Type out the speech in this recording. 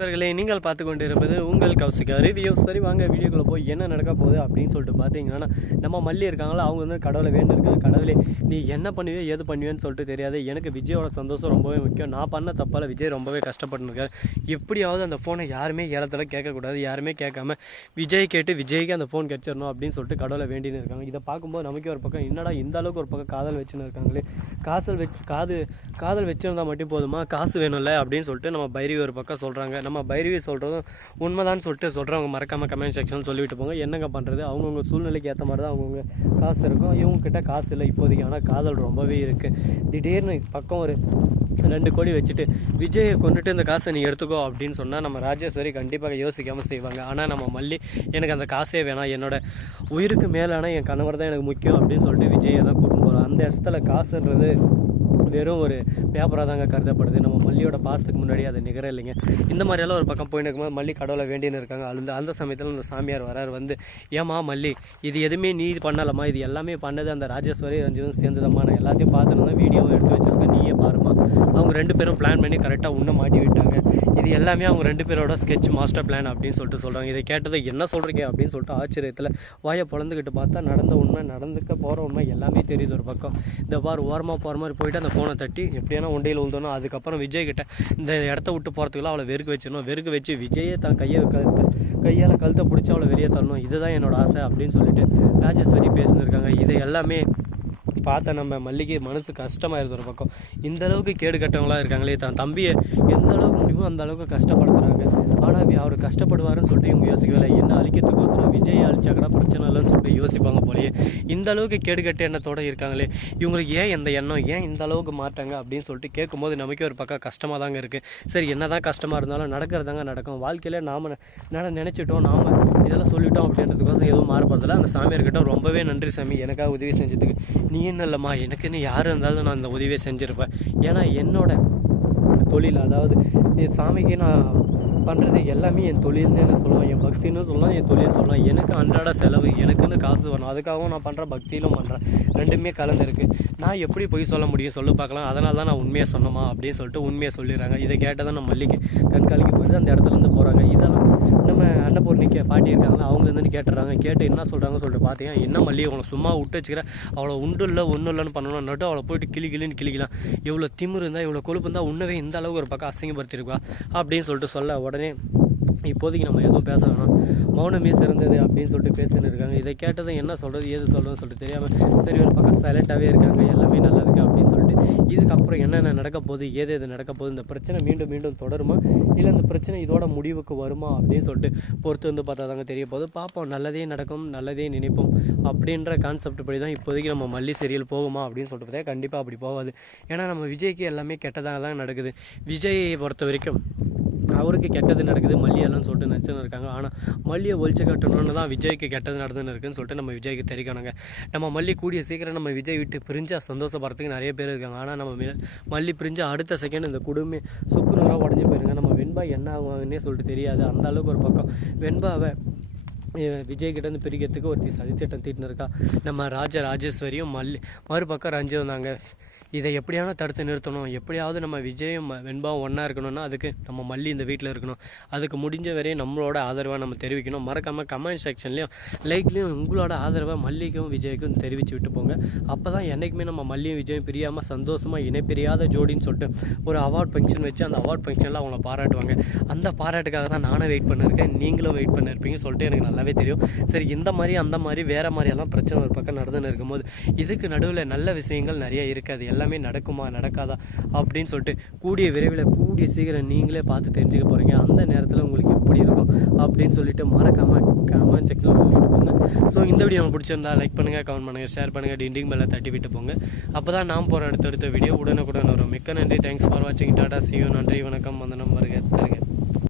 நண்பர்களே நீங்கள் பார்த்து கொண்டு இருப்பது உங்கள் கௌசிகா ரிவ்யூ சரி வாங்க வீடியோக்குள்ளே போய் என்ன நடக்க போகுது அப்படின்னு சொல்லிட்டு பார்த்தீங்கன்னா நம்ம மல்லி இருக்காங்களா? அவங்க வந்து கடவுளை வேண்டியிருக்காங்க கடவுளே நீ என்ன பண்ணுவே ஏது பண்ணுவேன்னு சொல்லிட்டு தெரியாது. எனக்கு விஜயோட சந்தோஷம் ரொம்பவே முக்கியம். நான் பண்ண தப்பால் விஜய் ரொம்பவே கஷ்டப்பட்டுருக்காரு. எப்படியாவது அந்த ஃபோனை யாருமே ஏலத்தில் கேட்கக்கூடாது. யாருமே கேட்காம விஜய் கேட்டு விஜய்க்கு அந்த ஃபோன் கிடச்சிடணும் அப்படின்னு சொல்லிட்டு கடவுளை வேண்டின்னு இருக்காங்க. இதை பார்க்கும்போது நமக்கே ஒரு பக்கம் என்னடா இந்த அளவுக்கு ஒரு பக்கம் காதல் வச்சுன்னு இருக்காங்களே? காசல் வச்சு காது காதல் வச்சுருந்தா மட்டும் போதுமா? காசு வேணும்ல? அப்படின்னு சொல்லிட்டு நம்ம பைரி ஒரு பக்கம் சொல்கிறாங்க நம்ம பைரவி சொல்கிறதும் உண்மைதான்னு சொல்லிட்டு சொல்கிறவங்க மறக்காமல் கமெண்ட் செக்ஷன் சொல்லிவிட்டு போங்க. என்னங்க பண்ணுறது அவங்கவுங்க சூழ்நிலைக்கு ஏற்ற மாதிரி தான் அவங்கவுங்க காசு இருக்கும். இவங்கக்கிட்ட காசு இல்லை இப்போதைக்கு. ஆனால் காதல் ரொம்பவே இருக்குது திடீர்னு பக்கம் ஒரு ரெண்டு கோடி வச்சுட்டு விஜயை கொண்டுட்டு இந்த காசை நீ எடுத்துக்கோ அப்படின்னு சொன்னால் நம்ம ராஜேஸ்வரி கண்டிப்பாக யோசிக்காமல் செய்வாங்க. ஆனால் நம்ம மல்லி எனக்கு அந்த காசே வேணாம். என்னோடய உயிருக்கு மேலான என் கணவர் தான் எனக்கு முக்கியம் அப்படின்னு சொல்லிட்டு விஜயை தான் கூட்டின்னு போகிறோம் அந்த இடத்துல காசுன்றது வெறும் ஒரு பேப்பராக தாங்க கருதப்படுது. நம்ம மல்லியோட பாசத்துக்கு முன்னாடி அது நிகர இல்லைங்க. இந்த மாதிரியெல்லாம் ஒரு பக்கம் போயின்னு இருக்கும்போது மல்லி கடவுளை வேண்டின்னு இருக்காங்க. அந்த அந்த சமயத்தில் அந்த சாமியார் வரார் வந்து ஏமா மல்லி இது எதுவுமே நீ பண்ணலம்மா. இது எல்லாமே பண்ணது அந்த ராஜேஸ்வரி ரஞ்சிதும் சேர்ந்துதம்மா நான் எல்லாத்தையும் பார்த்துருந்தேன். வீடியோவும் எடுத்து வச்சுருக்கேன் நீயே பாருமா அவங்க ரெண்டு பேரும் பிளான் பண்ணி கரெக்டாக உன்னை மாட்டி விட்டாங்க. இது எல்லாமே அவங்க ரெண்டு பேரோட ஸ்கெட்ச் மாஸ்டர் பிளான் அப்படின்னு சொல்லிட்டு சொல்கிறாங்க இதை கேட்டதை என்ன சொல்கிறீங்க அப்படின்னு சொல்லிட்டு ஆச்சரியத்தில் வாயை பொழந்துக்கிட்டு பார்த்தா நடந்த உண்மை நடந்துக்க போகிற உண்மை எல்லாமே தெரியுது ஒரு பக்கம். இந்த பார் ஓரமாக போகிற மாதிரி போயிட்டு அந்த ஃபோனை தட்டி எப்படியான ஒண்டையில் விழுந்தோன்னா அதுக்கப்புறம் விஜய் கிட்ட இந்த இடத்த விட்டு போகிறதுக்குள்ள அவளை வெறுக்க வச்சிடணும். வெறுக்க வச்சு விஜயே தான் கையை கழுத்து கையால் கழுத்தை பிடிச்சி அவளை வெளியே தரணும். இதுதான் என்னோட ஆசை அப்படின்னு சொல்லிட்டு ராஜேஸ்வரி பேசினிருக்காங்க இதை எல்லாமே பார்த்த நம்ம மல்லிகை மனசு கஷ்டமாயிருது ஒரு பக்கம். இந்த அளவுக்கு கேடு கட்டவங்களாம் இருக்காங்களே தான் தம்பியை எந்த அளவுக்கு முடியுமோ அந்த அளவுக்கு கஷ்டப்படுத்துகிறாங்க ஆனால் அவர் கஷ்டப்படுவாருன்னு சொல்லிட்டு இவங்க யோசிக்கவில்லை என்ன அழிக்கிறதுக்கோசரம் விஜய் அழிச்சா கூட பிரச்சனை இல்லைன்னு சொல்லிட்டு யோசிப்பாங்க போலயே. இந்த அளவுக்கு கேடுகட்ட எண்ணத்தோடு இருக்காங்களே. இவங்களுக்கு ஏன் இந்த எண்ணம்? ஏன் இந்த அளவுக்கு மாட்டாங்க அப்படின்னு சொல்லிட்டு கேட்கும்போது நமக்கே ஒரு பக்கம் கஷ்டமாக தாங்க இருக்குது சரி என்னதான் கஷ்டமாக இருந்தாலும் நடக்கிறதாங்க நடக்கும். வாழ்க்கையில் நாம் நட நினச்சிட்டோம். நாம் இதெல்லாம் சொல்லிட்டோம் அப்படின்றதுக்கோசம் எதுவும் மாறப்படுறதில்ல அந்த சாமியார்கிட்ட ரொம்பவே நன்றி சாமி. எனக்காக உதவி செஞ்சதுக்கு. நீ என்ன இல்லைம்மா? எனக்குன்னு யார் இருந்தாலும் நான் இந்த உதவியை செஞ்சுருப்பேன். ஏன்னா என்னோட தொழில் அதாவது என் சாமிக்கு நான் பண்ணுறது எல்லாமே என் தொழில்னு என்ன சொல்லுவேன் என் பக்தின்னு சொல்லலாம் என் தொழில்னு சொல்லலாம் எனக்கு அன்றாட செலவு எனக்குன்னு காசு வரணும். அதுக்காகவும் நான் பண்ணுறேன் பக்தியிலும் பண்ணுறேன் ரெண்டுமே கலந்துருக்கு. நான் எப்படி பொய் சொல்ல முடியும்? சொல்லு பார்க்கலாம். அதனால தான் நான் உண்மையை சொன்னமா அப்படின்னு சொல்லிட்டு உண்மையை சொல்லிடுறாங்க. இதை கேட்டதான் நம்ம மல்லிகை கண்காலிக்கு போயிட்டு அந்த இடத்துலேருந்து போகிறாங்க இதெல்லாம் நம்ம கே பாட்டி இருக்காங்களா? அவங்க இருந்துன்னு கேட்டுறாங்க கேட்டு என்ன சொல்கிறாங்க சொல்லிட்டு பார்த்தீங்க என்ன மல்லி அவனை சும்மா விட்டு வச்சுக்கிறேன் அவளை உண்டு இல்லை ஒன்றும் இல்லைன்னு பண்ணணும் நட்டு அவளை போயிட்டு கிளி கிளின்னு கிளிக்கலாம். இவ்வளோ திமிரு இருந்தால் இவ்வளோ கொழுப்பு இருந்தால் உன்னவே இந்த அளவுக்கு ஒரு பக்கம் அசிங்கப்படுத்திருக்கா அப்படின்னு சொல்லிட்டு சொல்ல உடனே இப்போதைக்கு நம்ம எதுவும் பேச வேணாம். மௌனமே சிறந்தது அப்படின்னு சொல்லிட்டு பேசின்னு இருக்காங்க. இதை கேட்டதும் என்ன சொல்கிறது ஏது சொல்கிறதுன்னு சொல்லிட்டு தெரியாமல் சரி ஒரு பக்கம் சைலண்ட்டாகவே இருக்காங்க எல்லாமே நல்லா இருக்குது அப்படின்னு சொல்லிட்டு இதுக்கப்புறம் என்னென்ன நடக்க போகுது ஏது எது நடக்க போகுது இந்த பிரச்சனை மீண்டும் மீண்டும் தொடருமா? இல்லை இந்த பிரச்சனை இதோட முடிவுக்கு வருமா அப்படின்னு சொல்லிட்டு பொறுத்து வந்து பார்த்தா தாங்க தெரிய போகுது. பார்ப்போம் நல்லதே நடக்கும் நல்லதே நினைப்போம் அப்படின்ற கான்செப்ட் படி தான் இப்போதைக்கு நம்ம மல்லி சீரியல் போகுமா அப்படின்னு சொல்லிட்டு பார்த்தா கண்டிப்பாக அப்படி போகாது. ஏன்னா நம்ம விஜய்க்கு எல்லாமே கெட்டதாக தான் நடக்குது. விஜயை பொறுத்த வரைக்கும் அவருக்கு கெட்டது நடக்குது மல்லியெல்லாம் சொல்லிட்டு நச்சுன்னு இருக்காங்க. ஆனால் மல்லியை ஒழிச்சு கட்டணும்னு தான் விஜய்க்கு கெட்டது நடந்துன்னு இருக்குன்னு சொல்லிட்டு நம்ம விஜய்க்கு தெரிவிக்கணுங்க. நம்ம மல்லி கூடிய சீக்கிரம் நம்ம விஜய் விட்டு பிரிஞ்சால் சந்தோஷப்படுறதுக்கு நிறைய பேர் இருக்காங்க. ஆனால் நம்ம மல்லி பிரிஞ்சு அடுத்த செகண்ட் இந்த குடும்பமே சுக்குநூறாக உடஞ்சி போயிருங்க. நம்ம வெண்பா என்ன ஆகுவாங்கன்னே சொல்லிட்டு தெரியாது. அந்த அளவுக்கு ஒரு பக்கம். வெண்பாவை அஹ் விஜய் கிட்ட பிரிக்கிறதுக்கு ஒருத்தி சதித்திட்டம் தீட்டின்னு இருக்கா. நம்ம ராஜ ராஜேஸ்வரியும் மல்லி மறுபக்கம் ரஞ்சி வந்தாங்க. இதை எப்படியான தடுத்து நிறுத்தணும். எப்படியாவது நம்ம விஜயம் வெண்பாவும் ஒன்றா இருக்கணும்னா அதுக்கு நம்ம மல்லி இந்த வீட்டில் இருக்கணும். அதுக்கு முடிஞ்ச வரையும் நம்மளோட ஆதரவை நம்ம தெரிவிக்கணும். மறக்காமல் கமெண்ட் செக்ஷன்லேயும் லைக்லேயும் உங்களோட ஆதரவை மல்லிக்கும் விஜய்க்கும் தெரிவித்து விட்டு போங்க. அப்போ தான் என்றைக்குமே நம்ம மல்லியும் விஜயும் பிரியாமல் சந்தோஷமாக இணைப்பிரியாத ஜோடின்னு சொல்லிட்டு ஒரு அவார்ட் ஃபங்க்ஷன் வச்சு அந்த அவார்ட் ஃபங்க்ஷனில் அவங்கள பாராட்டுவாங்க. அந்த பாராட்டுக்காக தான் நானும் வெயிட் பண்ணிருக்கேன். நீங்களும் வெயிட் பண்ணிருப்பீங்க சொல்லிட்டு எனக்கு நல்லாவே தெரியும். சரி இந்த மாதிரி அந்த மாதிரி வேறு மாதிரியெல்லாம் பிரச்சனை ஒரு பக்கம் நடந்துன்னு இருக்கும்போது இதுக்கு நடுவில் நல்ல விஷயங்கள் நிறைய இருக்காது எல்லாம் எல்லாமே நடக்குமா நடக்காதா அப்படின்னு சொல்லிட்டு கூடிய விரைவில் கூடிய சீக்கிரம் நீங்களே பார்த்து தெரிஞ்சுக்க போகிறீங்க அந்த நேரத்தில் உங்களுக்கு எப்படி இருக்கும் அப்படின்னு சொல்லிட்டு மறக்காமல் கமெண்ட் செக்ஷனில் சொல்லிட்டு போங்க. ஸோ இந்த வீடியோ உங்களுக்கு பிடிச்சிருந்தா லைக் பண்ணுங்கள் கமெண்ட் பண்ணுங்கள் ஷேர் பண்ணுங்கள் டிண்டிங் மேலே தட்டி விட்டு போங்க. அப்போ தான் நான் போகிற அடுத்தடுத்த வீடியோ உடனுக்குடன் வரும். மிக்க நன்றி. தேங்க்ஸ் ஃபார் வாட்சிங் டாடா சியூ நன்றி வணக்கம். வந்தனம் வருக. தருங்க